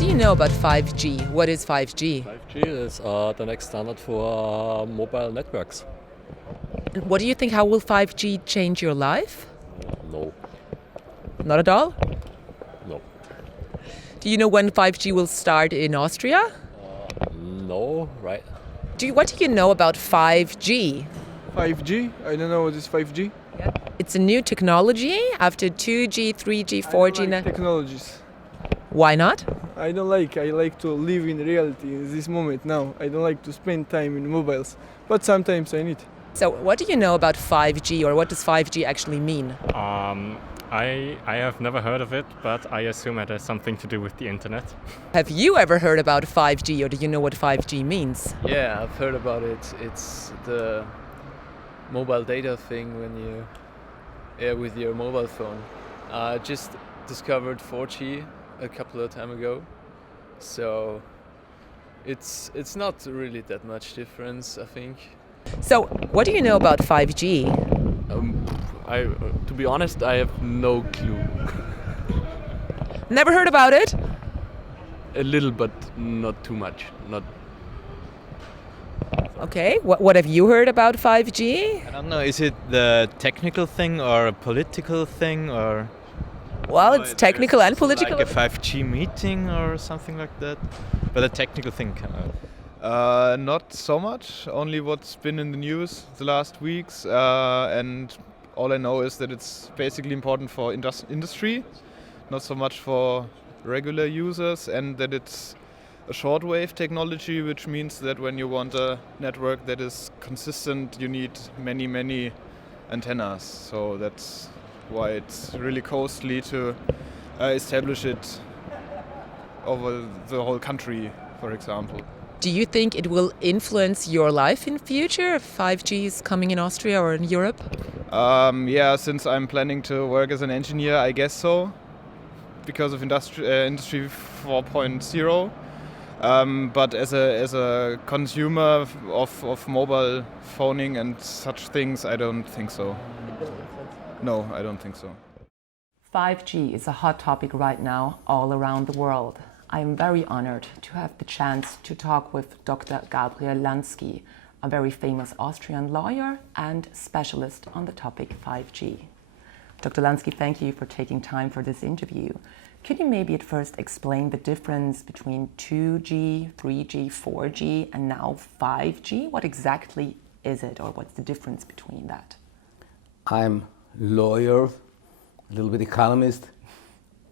What do you know about 5G? What is 5G? 5G is the next standard for mobile networks. And what do you think, how will 5G change your life? No, Not at all? no, Do you know when 5G will start in Austria? no, right? What do you know about 5G? 5G? I don't know what is 5G. It's a new technology after 2G, 3G, 4G. I don't like technologies. Why not? I don't like. I like to live in reality in this moment now. I don't like to spend time in mobiles, but sometimes I need. So what do you know about 5G, or what does 5G actually mean? I have never heard of it, but I assume it has something to do with the internet. Have you ever heard about 5G, or do you know what 5G means? Yeah, I've heard about it. It's the mobile data thing when you, with your mobile phone. I just discovered 4G a couple of time ago, so it's not really that much difference, I think. So what do you know about 5G? To be honest, I have no clue. Never heard about it? A little, but not too much. Not. Okay, what have you heard about 5G? I don't know, is it the technical thing or a political thing or? Well, it's technical and political. Like a 5G meeting or something like that? But a technical thing. Not so much, only what's been in the news the last weeks, and all I know is that it's basically important for industry, not so much for regular users, and that it's a shortwave technology, which means that when you want a network that is consistent, you need many antennas. So that's why it's really costly to establish it over the whole country, for example. Do you think it will influence your life in future if 5G is coming in Austria or in Europe? Yeah, since I'm planning to work as an engineer, I guess so, because of Industry 4.0. But as a consumer of mobile phoning and such things, I don't think so. No, I don't think so. 5G is a hot topic right now all around the world. I am very honored to have the chance to talk with Dr. Gabriel Lanksy, a very famous Austrian lawyer and specialist on the topic 5G. Dr. Lanksy, thank you for taking time for this interview. Could you maybe at first explain the difference between 2G, 3G, 4G, and now 5G? What exactly is it, or what's the difference between that? I'm lawyer, a little bit economist.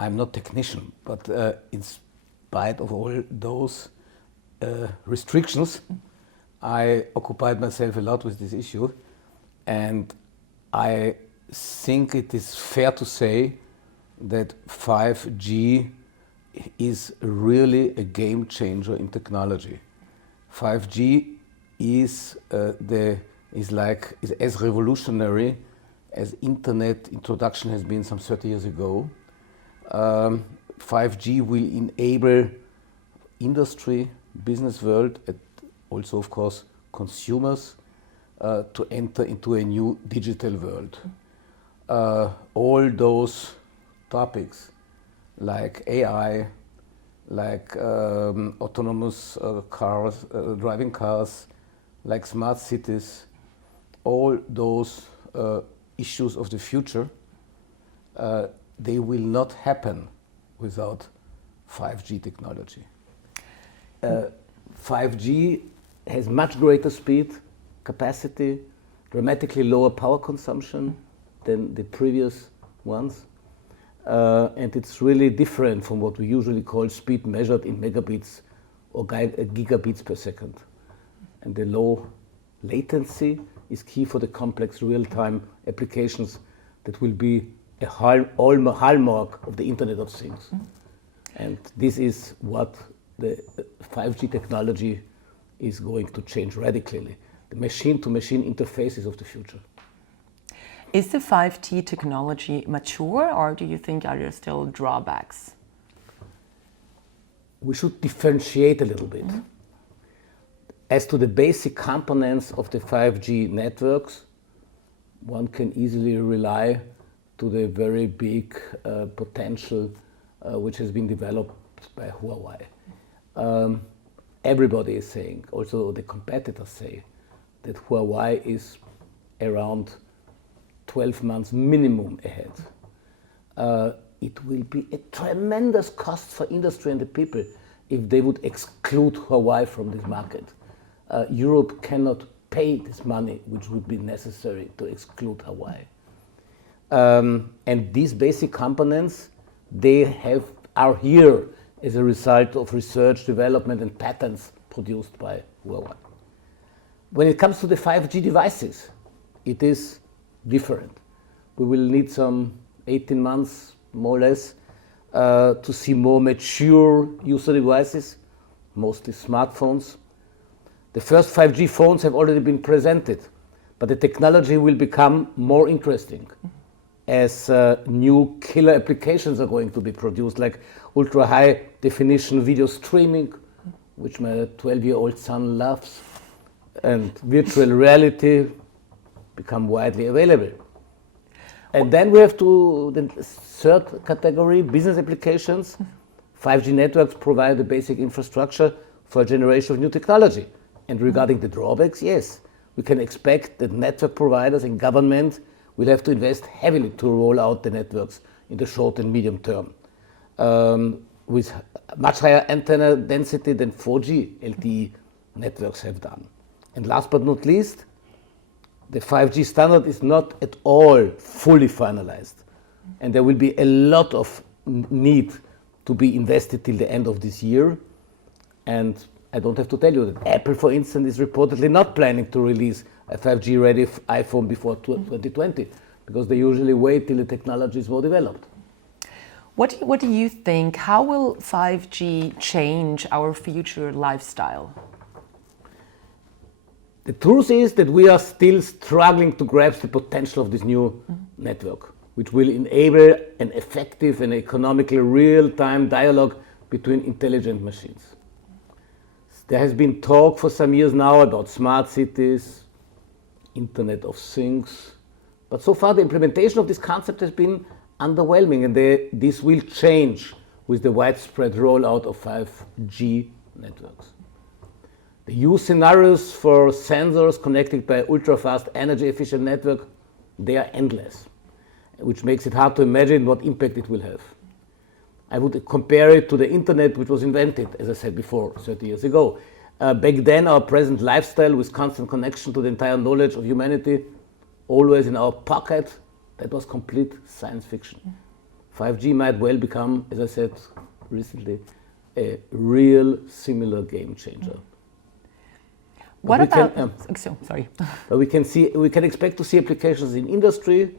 I'm not technician, but in spite of all those restrictions, I occupied myself a lot with this issue, and I think it is fair to say that 5G is really a game changer in technology. 5G is as revolutionary as internet introduction has been some 30 years ago. 5G will enable industry, business world, and also of course consumers to enter into a new digital world. All those topics like AI, like autonomous cars, driving cars, like smart cities, all those issues of the future, they will not happen without 5G technology. 5G has much greater speed, capacity, dramatically lower power consumption than the previous ones. And it's really different from what we usually call speed measured in megabits or gigabits per second. And the low latency is key for the complex real-time applications that will be a hallmark of the Internet of Things. And this is what the 5G technology is going to change radically. The machine-to-machine interfaces of the future. Is the 5G technology mature, or do you think are there still drawbacks? We should differentiate a little bit. As to the basic components of the 5G networks, one can easily rely to the very big potential which has been developed by Huawei. Everybody is saying, also the competitors say, that Huawei is around 12 months minimum ahead. It will be a tremendous cost for industry and the people if they would exclude Huawei from this market. Europe cannot pay this money which would be necessary to exclude Huawei. And these basic components, are here as a result of research, development and patents produced by Huawei. When it comes to the 5G devices, it is different. We will need some 18 months, more or less, to see more mature user devices, mostly smartphones. The first 5G phones have already been presented, but the technology will become more interesting as new killer applications are going to be produced, like ultra high definition video streaming, which my 12-year-old son loves, and virtual reality become widely available. And then we have the third category, business applications. 5G networks provide the basic infrastructure for a generation of new technology. And regarding the drawbacks, yes, we can expect that network providers and government will have to invest heavily to roll out the networks in the short and medium term, with much higher antenna density than 4G LTE networks have done. And last but not least, the 5G standard is not at all fully finalized. And there will be a lot of need to be invested till the end of this year. And I don't have to tell you that Apple, for instance, is reportedly not planning to release a 5G-ready iPhone before 2020, because they usually wait till the technology is more developed. What do you think? How will 5G change our future lifestyle? The truth is that we are still struggling to grasp the potential of this new network, which will enable an effective and economically real-time dialogue between intelligent machines. There has been talk for some years now about smart cities, Internet of Things, but so far the implementation of this concept has been underwhelming, and this will change with the widespread rollout of 5G networks. The use scenarios for sensors connected by ultra-fast energy-efficient network, they are endless, which makes it hard to imagine what impact it will have. I would compare it to the internet, which was invented, as I said before, 30 years ago. Back then, our present lifestyle with constant connection to the entire knowledge of humanity, always in our pocket, that was complete science fiction. 5G might well become, as I said recently, a real similar game changer. What about? Sorry. But we can expect to see applications in industry,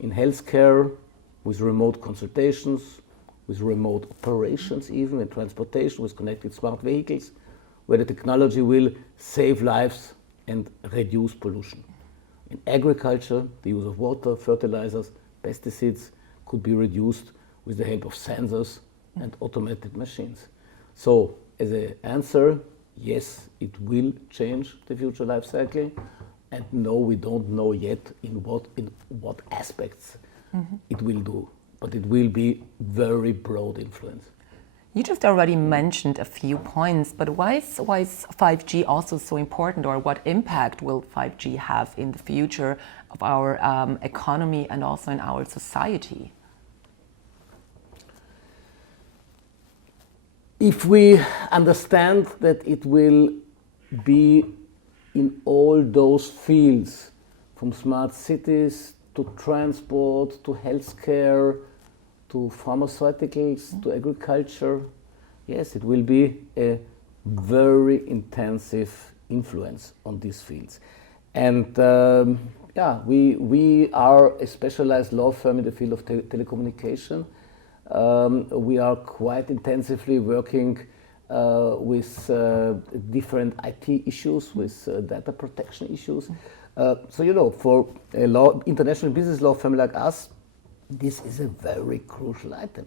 in healthcare, with remote consultations, with remote operations, even in transportation, with connected smart vehicles, where the technology will save lives and reduce pollution. In agriculture, the use of water, fertilizers, pesticides could be reduced with the help of sensors and automated machines. So, as an answer, yes, it will change the future life cycle, and no, we don't know yet in what aspects it will do, but it will be very broad influence. You just already mentioned a few points, but why is 5G also so important, or what impact will 5G have in the future of our economy and also in our society? If we understand that it will be in all those fields, from smart cities to transport to healthcare to pharmaceuticals to agriculture, yes, it will be a very intensive influence on these fields. And we are a specialized law firm in the field of telecommunication. We are quite intensively working with different IT issues, with data protection issues. So, for a international business law firm like us, this is a very crucial item.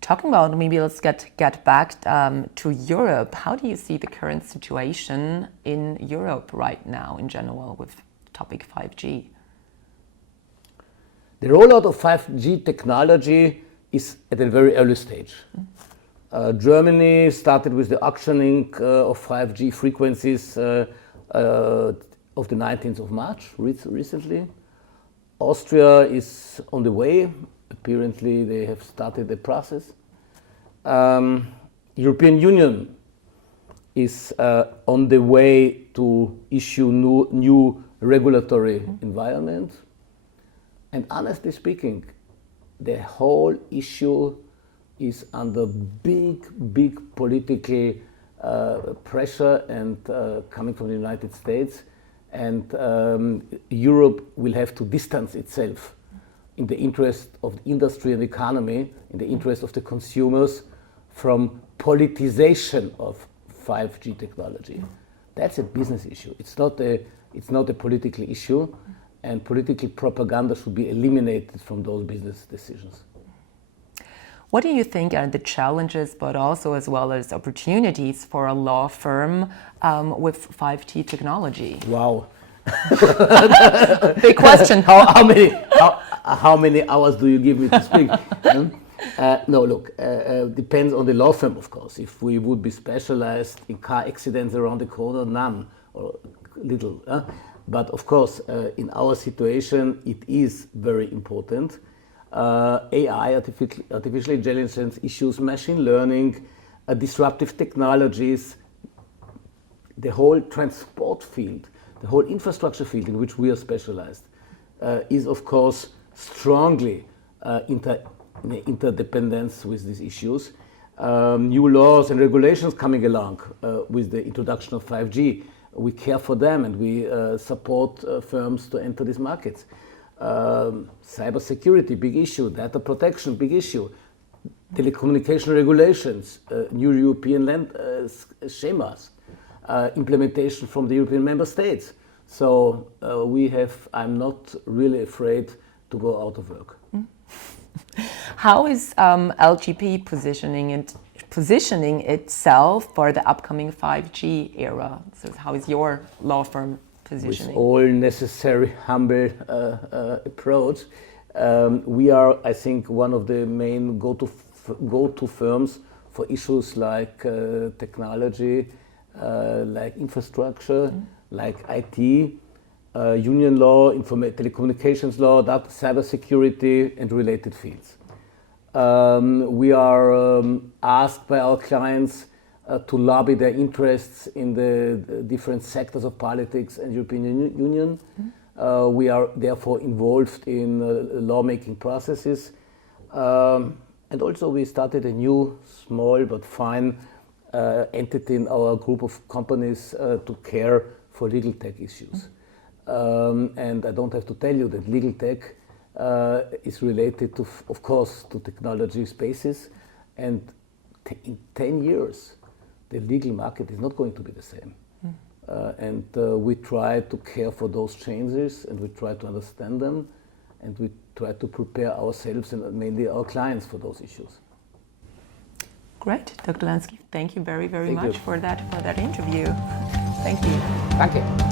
Talking about, maybe let's get back to Europe. How do you see the current situation in Europe right now, in general, with the topic 5G? The rollout of 5G technology is at a very early stage. Germany started with the auctioning of 5G frequencies of the 19th of March recently. Austria is on the way. Apparently they have started the process. European Union is on the way to issue new regulatory environment. And honestly speaking, the whole issue is under big political pressure and coming from the United States. And Europe will have to distance itself in the interest of the industry and the economy, in the interest of the consumers, from politicization of 5G technology. That's a business issue. It's not a political issue, and political propaganda should be eliminated from those business decisions. What do you think are the challenges, but also as well as opportunities for a law firm with 5G technology? Wow. Big question. How many hours do you give me to speak? No, look, depends on the law firm, of course. If we would be specialized in car accidents around the corner, none or little. But of course, in our situation, it is very important. AI, artificial intelligence issues, machine learning, disruptive technologies, the whole transport field, the whole infrastructure field in which we are specialized is of course strongly interdependence with these issues. New laws and regulations coming along with the introduction of 5G. We care for them and we support firms to enter these markets. Cybersecurity, big issue. Data protection, big issue. Telecommunication regulations, new European land schemas, implementation from the European member states. So I'm not really afraid to go out of work. How is LGP positioning itself for the upcoming 5G era? So how is your law firm positioning? With all necessary humble approach, we are, I think, one of the main go-to firms for issues like technology, like infrastructure, like IT, union law, telecommunications law, cybersecurity, and related fields. We are asked by our clients to lobby their interests in the different sectors of politics and European Union. We are therefore involved in lawmaking processes. And also we started a new, small but fine entity in our group of companies to care for legal tech issues. And I don't have to tell you that legal tech is related to, of course, to technology spaces. And in 10 years, the legal market is not going to be the same. And we try to care for those changes, and we try to understand them, and we try to prepare ourselves and mainly our clients for those issues. Great, Dr. Lanksy, thank you very Thank much you. for that interview. Thank you. Danke.